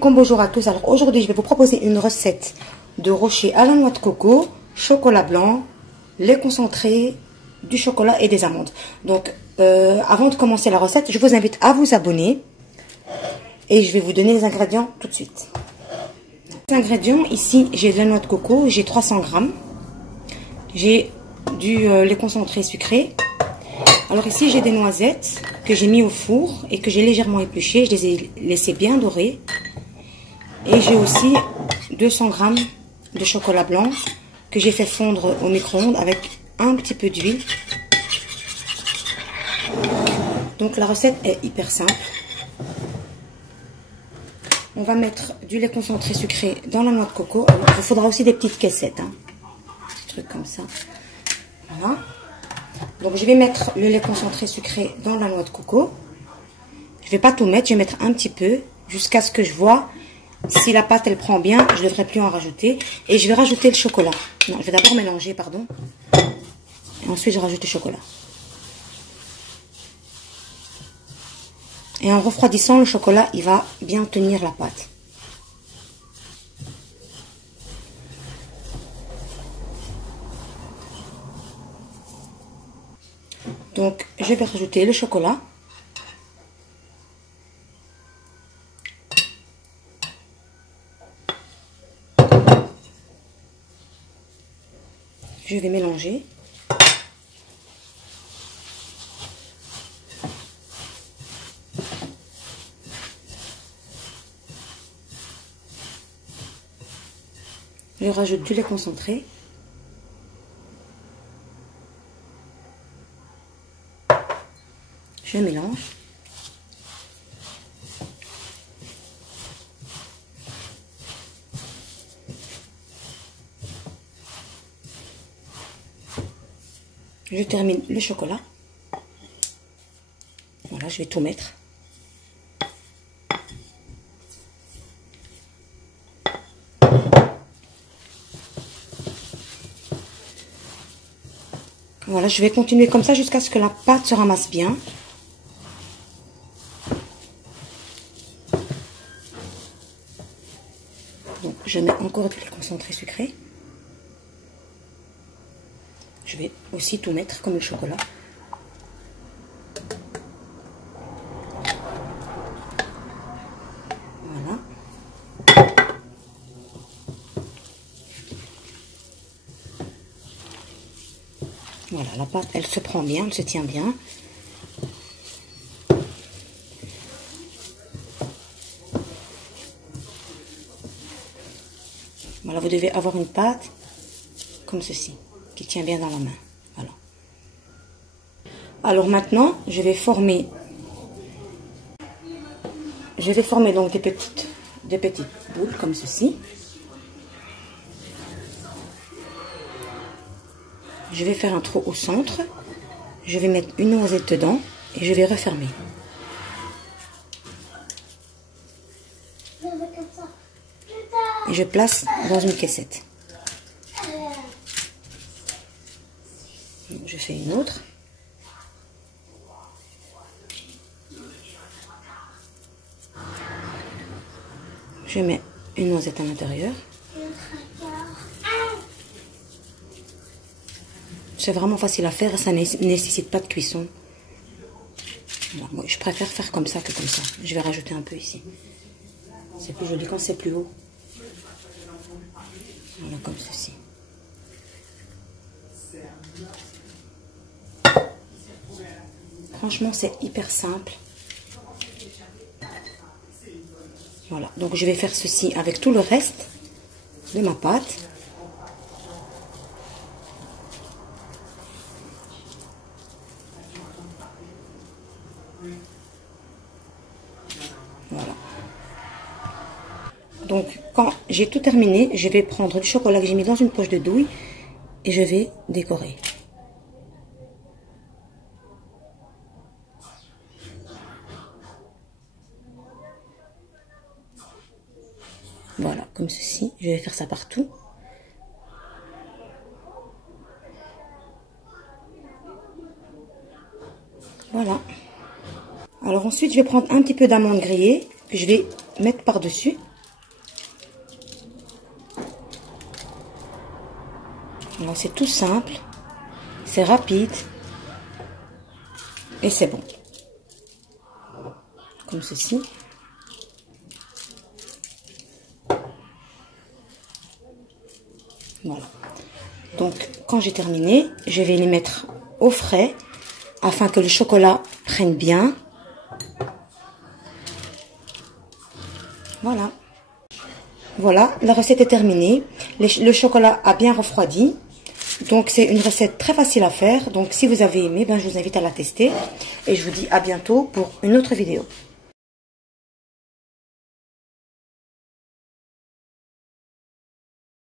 Bonjour à tous. Alors aujourd'hui, je vais vous proposer une recette de rocher à la noix de coco, chocolat blanc, lait concentré, du chocolat et des amandes. Donc, avant de commencer la recette, je vous invite à vous abonner et je vais vous donner les ingrédients tout de suite. Les ingrédients, ici, j'ai de la noix de coco, j'ai 300 grammes. J'ai du lait concentré sucré. Alors ici, j'ai des noisettes que j'ai mis au four et que j'ai légèrement épluchées. Je les ai laissées bien dorées. Et j'ai aussi 200 grammes de chocolat blanc que j'ai fait fondre au micro-ondes avec un petit peu d'huile. Donc la recette est hyper simple. On va mettre du lait concentré sucré dans la noix de coco. Alors, il faudra aussi des petites caissettes, hein. Des trucs comme ça. Voilà. Donc je vais mettre le lait concentré sucré dans la noix de coco. Je ne vais pas tout mettre, je vais mettre un petit peu jusqu'à ce que je vois si la pâte elle prend bien. Je ne devrais plus en rajouter. Et je vais rajouter le chocolat. Non, je vais d'abord mélanger, pardon. Et ensuite je rajoute le chocolat. Et en refroidissant le chocolat, il va bien tenir la pâte. Donc, je vais rajouter le chocolat. Je vais mélanger. Je rajoute du lait concentré. Je mélange. Je termine le chocolat. Voilà, je vais tout mettre. Voilà, je vais continuer comme ça jusqu'à ce que la pâte se ramasse bien. Donc, je mets encore du lait concentré sucré. Je vais aussi tout mettre comme le chocolat. Voilà. Voilà, la pâte, elle se prend bien, elle se tient bien. Voilà, vous devez avoir une pâte comme ceci, qui tient bien dans la main. Voilà. Alors maintenant, je vais former donc des petites boules comme ceci. Je vais faire un trou au centre. Je vais mettre une noisette dedans et je vais refermer. Et je place dans une caissette. Je fais une autre. Je mets une noisette à l'intérieur. C'est vraiment facile à faire et ça ne nécessite pas de cuisson. Alors, moi, je préfère faire comme ça que comme ça. Je vais rajouter un peu ici. C'est plus joli quand c'est plus haut. Voilà, comme ceci. Franchement, c'est hyper simple. Voilà, donc je vais faire ceci avec tout le reste de ma pâte. Voilà. Donc, quand j'ai tout terminé, je vais prendre du chocolat que j'ai mis dans une poche de douille et je vais décorer. Voilà, comme ceci. Je vais faire ça partout. Voilà. Alors ensuite, je vais prendre un petit peu d'amandes grillées que je vais mettre par-dessus. Voilà, c'est tout simple, c'est rapide et c'est bon. Comme ceci. Voilà. Donc, quand j'ai terminé, je vais les mettre au frais afin que le chocolat prenne bien. Voilà. Voilà, la recette est terminée. Le chocolat a bien refroidi. Donc, c'est une recette très facile à faire. Donc, si vous avez aimé, ben, je vous invite à la tester. Et je vous dis à bientôt pour une autre vidéo.